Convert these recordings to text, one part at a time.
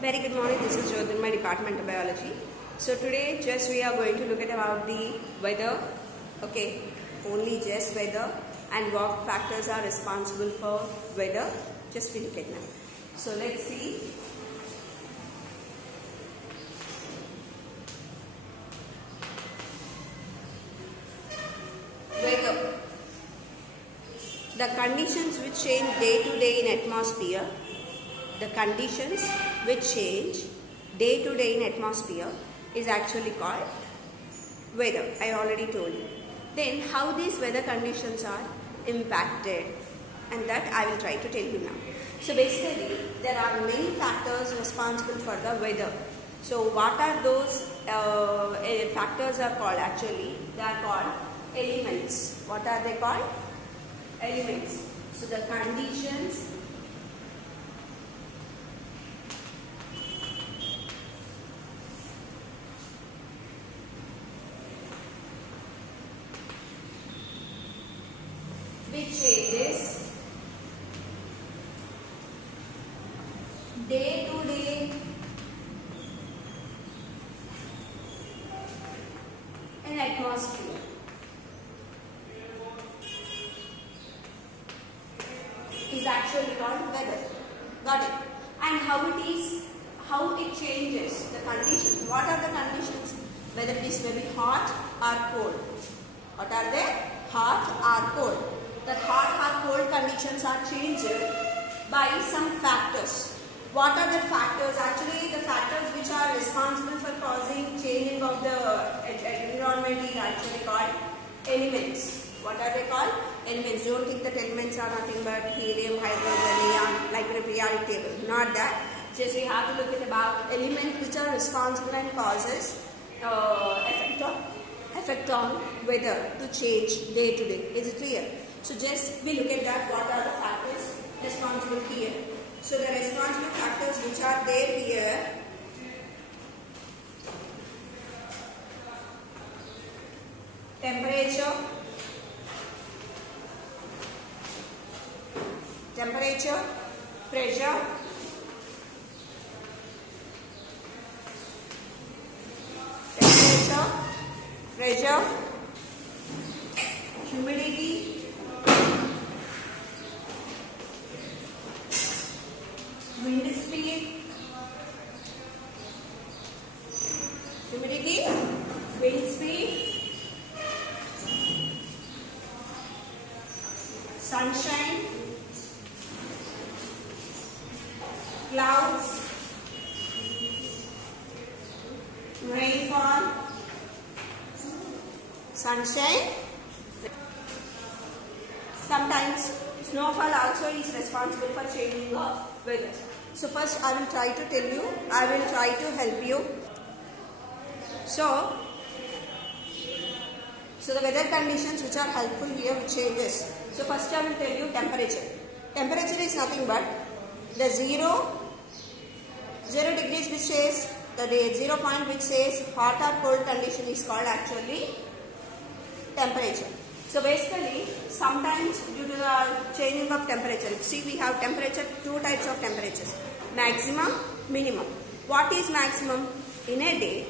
Very good morning. This is Jyoti in my department of biology. So today just we are going to look at about the weather. Okay, only just weather and what factors are responsible for weather. Just we look at now. So let's see. Weather. The conditions which change day to day in atmosphere. The conditions which change day to day in atmosphere is actually called weather. I already told you. Then how these weather conditions are impacted, and that I will try to tell you now. So basically there are many factors responsible for the weather. So what are those factors are called actually? They are called elements. What are they called? Elements. So the conditions which changes day to day in atmosphere is actually called weather. Got it? And how it changes the conditions. What are the conditions? Whether it is maybe hot or cold. What are they? Hot or cold. That hot or cold conditions are changed by some factors. What are the factors? Actually, the factors which are responsible for causing changing of the environment is actually called elements. What are they called? Elements. Don't think that elements are nothing but helium, hydrogen, neon, like in a periodic table. Not that. Just we have to look at about elements which are responsible and causes effect on weather to change day to day. Is it clear? So just we look at that, what are the factors responsible here. So the responsible factors which are there here, temperature, pressure, humidity, wind speed, sunshine, clouds, rainfall, sunshine. Sometimes snowfall also is responsible for changing the weather. So first I will try to tell you, I will try to help you. So the weather conditions which are helpful here which changes. So first I will tell you temperature. Temperature is nothing but the 0 degrees which says, the 0 point which says hot or cold condition is called actually temperature. So basically, sometimes due to the changing of temperature, see we have temperature, two types of temperatures, maximum, minimum. What is maximum? In a day,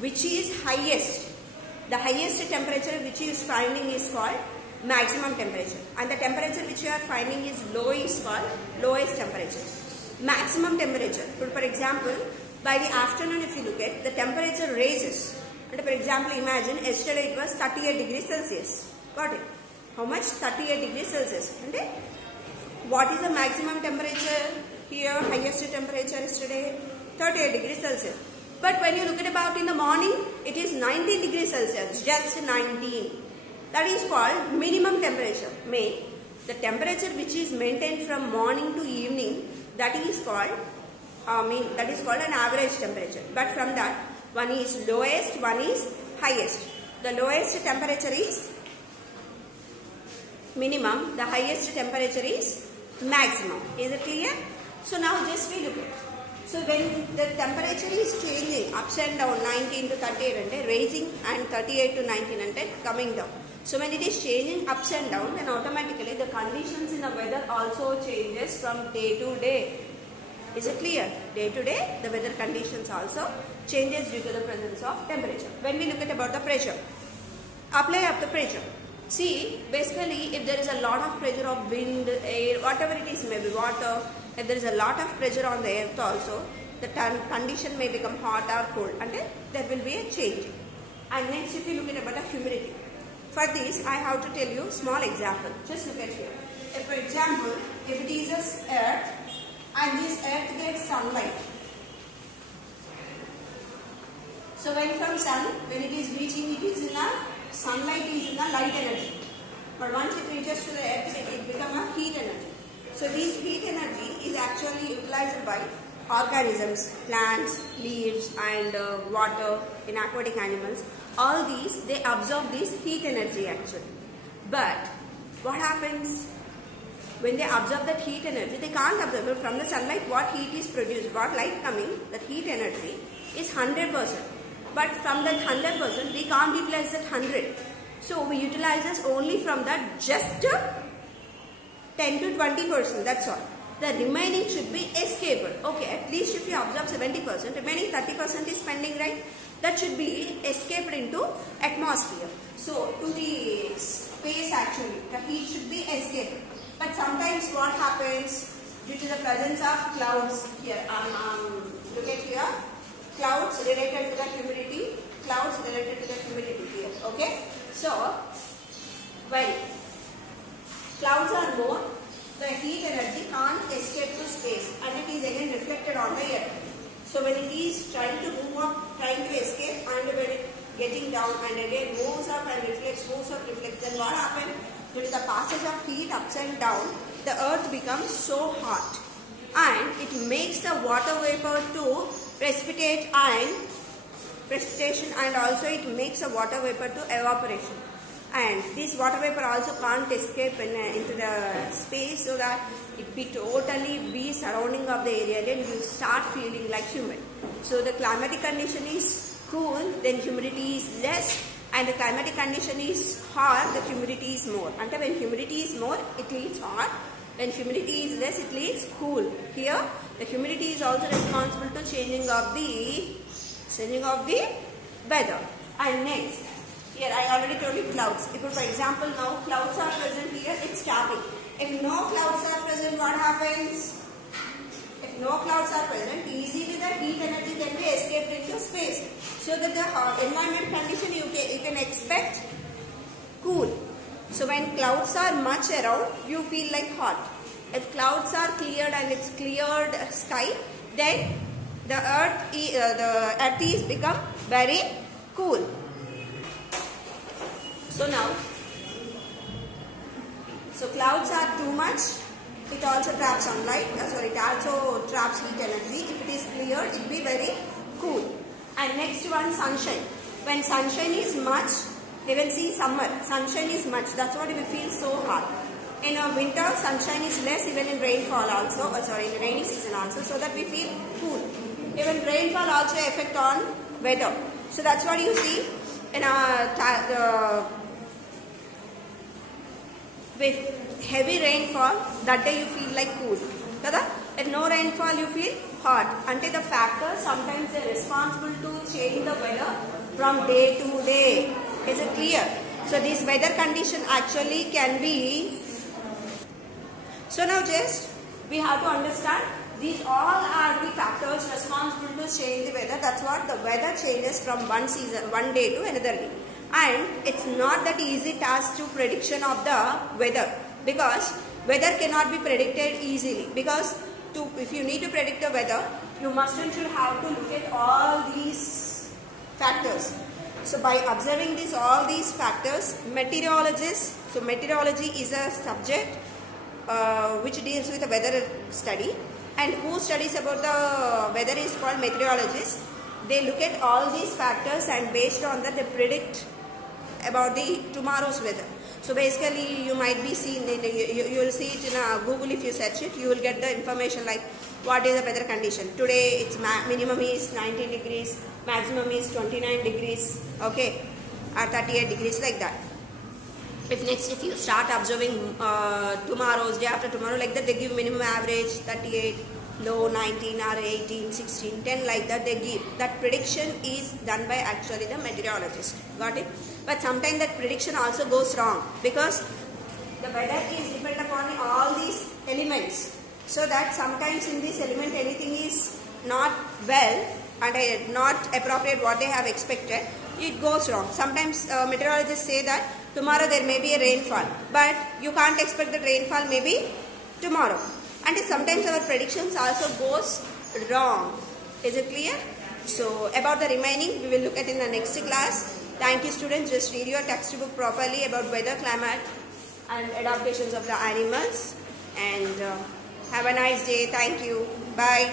which is highest, the highest temperature which is finding is called maximum temperature, and the temperature which you are finding is low is called lowest temperature. Maximum temperature, for example, by the afternoon if you look at, the temperature raises. And for example, imagine yesterday it was 38 degrees Celsius. Got it? How much? 38 degrees Celsius. And what is the maximum temperature here? Highest temperature yesterday? 38 degrees Celsius. But when you look at about in the morning, it is 19 degrees Celsius. Just 19. That is called minimum temperature. The temperature which is maintained from morning to evening, that is called an average temperature. But from that, one is lowest, one is highest. The lowest temperature is minimum, the highest temperature is maximum. Is it clear? So now just we look at. So when the temperature is changing ups and down, 19 to 38 ante raising and 38 to 19 ante coming down. So when it is changing ups and down, then automatically the conditions in the weather also changes from day to day. Is it clear? Day to day, the weather conditions also changes due to the presence of temperature. When we look at about the pressure, apply of the pressure. See, basically, if there is a lot of pressure of wind, air, whatever it is, maybe water, if there is a lot of pressure on the earth also, the condition may become hot or cold, and then there will be a change. And next, if you look at about the humidity. For this, I have to tell you small example. Just look at here. If, for example, if it is a earth, and this earth gets sunlight. So when from sun, when it is reaching, it is in a sunlight is in a light energy. But once it reaches to the earth, it becomes a heat energy. So this heat energy is actually utilized by organisms, plants, leaves, and water in aquatic animals. All these, they absorb this heat energy actually. But what happens? When they absorb that heat energy, they can't absorb it from the sunlight. What heat is produced, what light coming, that heat energy is 100%. But from that 100%, we can't utilize that 100. So we utilize this only from that just 10 to 20%. That's all. The remaining should be escaped. Okay, at least if you absorb 70%, remaining 30% is pending, right? That should be escaped into atmosphere. So to the space actually, the heat should be escaped. But sometimes what happens due to the presence of clouds here, look at here, clouds related to the humidity, clouds related to the humidity here, okay. So, when clouds are more, the heat energy can't escape to space and it is again reflected on the earth. So, when it is trying to move up, trying to escape, and when it getting down and again moves up and reflects, then what happens? Due to the passage of heat ups and down, the earth becomes so hot and it makes the water vapor to precipitation and also it makes the water vapor to evaporation. And this water vapor also can't escape into the space, so that it be totally be surrounding of the area and you start feeling like humid. So the climatic condition is cool, then humidity is less. And the climatic condition is hot, the humidity is more. Until when humidity is more, it leads hot. When humidity is less, it leads cool. Here, the humidity is also responsible to changing of the weather. And next, here I already told you clouds. If for example now clouds are present here, it's stopping. If no clouds are present, what happens? If no clouds are present, easily the heat energy can be escaped into space. So that the environment condition you can expect cool. So when clouds are much around, you feel like hot. If clouds are cleared and it's cleared sky, then the earth is become very cool. So now, so clouds are too much. It also traps sunlight. It also traps heat energy. If it is cleared, it will be very cool. And next one, sunshine. When sunshine is much, even see summer, sunshine is much. That's what we feel so hot. In winter, sunshine is less, even in rainfall also, in rainy season also, so that we feel cool. Even rainfall also affect on weather. So that's what you see in with heavy rainfall, that day you feel like cool. If no rainfall, you feel hot. Until the factors, sometimes they are responsible to change the weather from day to day. Is it clear? So this weather condition actually can be. So now just we have to understand these all are the factors responsible to change the weather. That's what the weather changes from one season, one day to another day. And it's not that easy task to prediction of the weather, because weather cannot be predicted easily. Because if you need to predict the weather, you should have to look at all these factors. So by observing all these factors, meteorologists, so meteorology is a subject which deals with the weather study, and who studies about the weather is called meteorologists. They look at all these factors and based on that they predict about the tomorrow's weather. So basically you might be seeing, you will see it in Google. If you search it, you will get the information like what is the weather condition. Today its minimum is 19 degrees, maximum is 29 degrees, okay, or 38 degrees, like that. If you start observing tomorrow's, day after tomorrow, like that, they give minimum average 38, low 19 or 18, 16, 10 like that they give. That prediction is done by actually the meteorologist. Got it? But sometimes that prediction also goes wrong because the weather is dependent upon all these elements. So that sometimes in this element anything is not well and not appropriate what they have expected, it goes wrong. Sometimes meteorologists say that tomorrow there may be a rainfall, but you can't expect that rainfall maybe tomorrow. And sometimes our predictions also goes wrong. Is it clear? So about the remaining we will look at in the next class. Thank you students. Just read your textbook properly about weather, climate and adaptations of the animals, and have a nice day. Thank you. Bye.